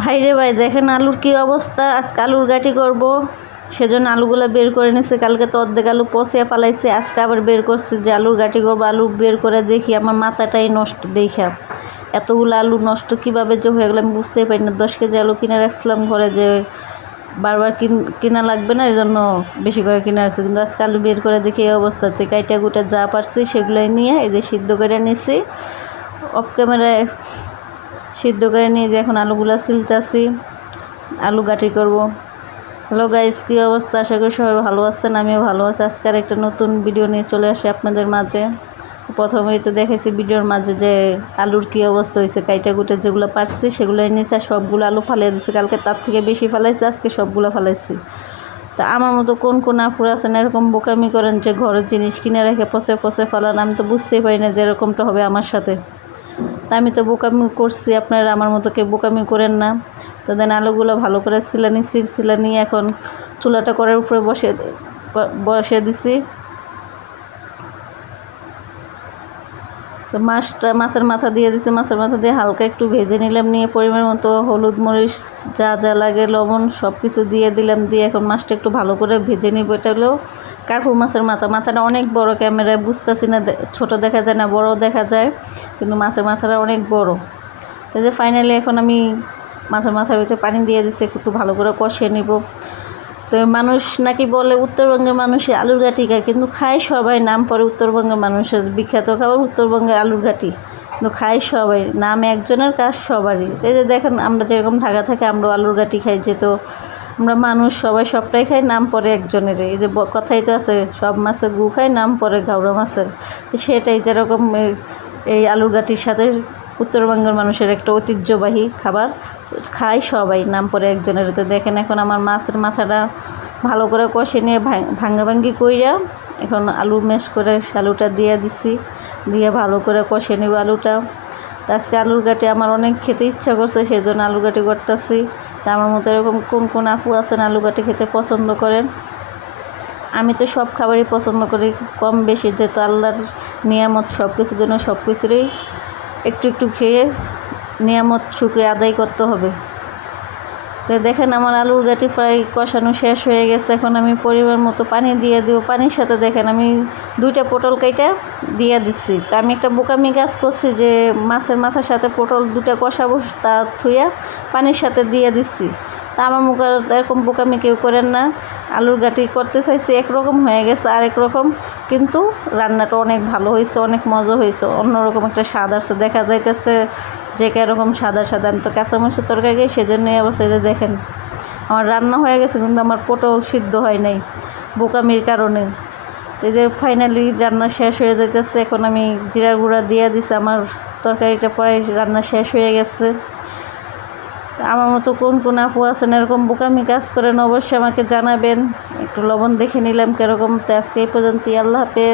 ভাইরে ভাই দেখেন আলুর কি অবস্থা। আজকে আলুর গাঁটি করব, সেজন্য আলুগুলো বের করে নিছি। কালকে তো অর্ধেক আলু পচিয়ে ফেলাইছি, আজকে আবার বের করছি যে আলুর গাঁটি করবো। আলু বের করে দেখি আমার মাথাটাই নষ্ট। দেখা এতগুলো আলু নষ্ট কীভাবে যে হয়ে গেলো আমি বুঝতেই পারি না। 10 কেজি আলু কিনে রাখছিলাম ঘরে, যে বারবার কিনা লাগবে না, এই জন্য বেশি করে কিনে রাখছি। কিন্তু আজকে আলু বের করে দেখি এই অবস্থাতে কাইটা গুটা যা পারছি সেগুলোই নিয়ে এই যে সিদ্ধ করে নিছি। অফ ক্যামেরায় সিদ্ধ করে নিয়ে যে এখন আলুগুলো ছিলতেছি, আলু গাঁটি করব। হ্যালো গাইস, কী অবস্থা? আশা করি সবাই ভালো আছেন, আমিও ভালো আছি। আজকে আর একটা নতুন ভিডিও নিয়ে চলে আসি আপনাদের মাঝে। প্রথমেই তো দেখেছি ভিডিওর মাঝে যে আলুর কী অবস্থা হয়েছে। কাইটা কুটে যেগুলো পারছি সেগুলোই নিয়েছি, আর সবগুলো আলু ফালিয়ে দিচ্ছি। কালকে তার থেকে বেশি ফালাইছি, আজকে সবগুলো ফালাইছি। তা আমার মতো কোন কোন আপুর আছেন এরকম বোকামি করেন যে ঘরের জিনিস কিনে রেখে পচে পচে ফালান? আমি তো বুঝতেই পারি না যে এরকমটা হবে আমার সাথে। তা আমি তো বোকামি করছি, আপনারা আমার মতো কেউ বোকামি করেন না। তো দেন আলুগুলো ভালো করে সিলা নিয়ে এখন চুলাটা করার উপরে বসে দিছি। তো মাছের মাথা দিয়ে দিছি, মাছের মাথা দিয়ে হালকা একটু ভেজে নিলাম, নিয়ে পরিমাণ মতো হলুদ মরিচ যা যা লাগে লবণ সব কিছু দিয়ে দিলাম। দিয়ে এখন মাছটা একটু ভালো করে ভেজে নিব। এটা হলো কার্পুর মাছের মাথাটা অনেক বড়, ক্যামেরায় বুঝতেছি না, ছোট দেখা যায় না বড় দেখা যায়, কিন্তু মাছের মাথাটা অনেক বড়। এই যে ফাইনালি এখন আমি মাছের মাথার ভিতরে পানি দিয়ে দিচ্ছি, একটু ভালো করে কষিয়ে নিব। তো মানুষ নাকি বলে উত্তরবঙ্গের মানুষে আলুর ঘাটি খায়, কিন্তু খায় সবাই। নাম পরে উত্তরবঙ্গের মানুষের বিখ্যাত খাবার উত্তরবঙ্গের আলুর ঘাটি, কিন্তু খায় সবাই। নাম একজনের, কাজ সবারই। এই যে দেখেন আমরা যেরকম ঢাকা থেকে আমরা আলুর ঘাটি খাই, যেহেতু আমরা মানুষ সবাই সবটাই খাই, নাম পরে একজনের। এই যে কথাই তো আছে, সব মাছের গু খায়, নাম পরে ঘাওড়া মাছের। তো সেটাই যেরকম এই আলুর ঘাটির সাথে উত্তরবঙ্গের মানুষের একটা ঐতিহ্যবাহী খাবার, খাই সবাই, নাম পরে একজনের। তো দেখেন এখন আমার মাছের মাথাটা ভালো করে কষে নিয়ে ভাঙ্গি কইরা এখন আলু ম্যাশ করে আলুটা দিয়ে দিছি, দিয়ে ভালো করে কষে নেব আলুটা। তো আজকে আলুর ঘাটি আমার অনেক খেতে ইচ্ছা করছে, সেই জন্য আলু ঘাটি করতেছি। তা আমার মতো এরকম কোন কোন আপু আছেন আলু ঘাটি খেতে পছন্দ করেন? আমি তো সব খাবারই পছন্দ করি কম বেশি, যেহেতু আল্লাহর নিয়ামত, সব কিছুর জন্য সব কিছুরই একটু একটু খেয়ে নিয়ামত শুকরিয়া আদায় করতে হবে। তো দেখেন আমার আলুর ঘাটি প্রায় কষানো শেষ হয়ে গেছে। এখন আমি পরিমাণ মতো পানি দিয়ে দেবো। পানির সাথে দেখেন আমি 2টা পটল কেটে দিয়ে দিচ্ছি। তা আমি একটা বোকামি কাজ করছি যে মাছের মাথার সাথে পটল 2টা কষাবো, তা থুইয়া পানির সাথে দিয়ে দিচ্ছি। তা আমার মুখে এরকম বোকামি কেউ করেন না। আলুর ঘাটি করতে চাইছি একরকম, হয়ে গেছে আরেক রকম, কিন্তু রান্নাটা অনেক ভালো হয়েছে, অনেক মজা হয়েছে, অন্যরকম একটা স্বাদ আছে। দেখা যাইতেছে যে কীরকম সাদা সাদা। আমি তো কাঁচামরিচের তরকারি, সেজন্যই অবশ্যই যে দেখেন আমার রান্না হয়ে গেছে, কিন্তু আমার পটল সিদ্ধ হয় নাই বোকামির কারণে। তো এই যে ফাইনালি রান্না শেষ হয়ে যাইতেছে। এখন আমি জিরার গুঁড়া দিয়ে দিছি, আমার তরকারিটা পরে রান্না শেষ হয়ে গেছে। আমার মতো কোন কোন আপু আছেন এরকম বোকামি কাজ করেন, অবশ্যই আমাকে জানাবেন। একটু লবণ দেখে নিলাম কীরকম। তো আজকে এই পর্যন্তই, আল্লাহ হাফেজ।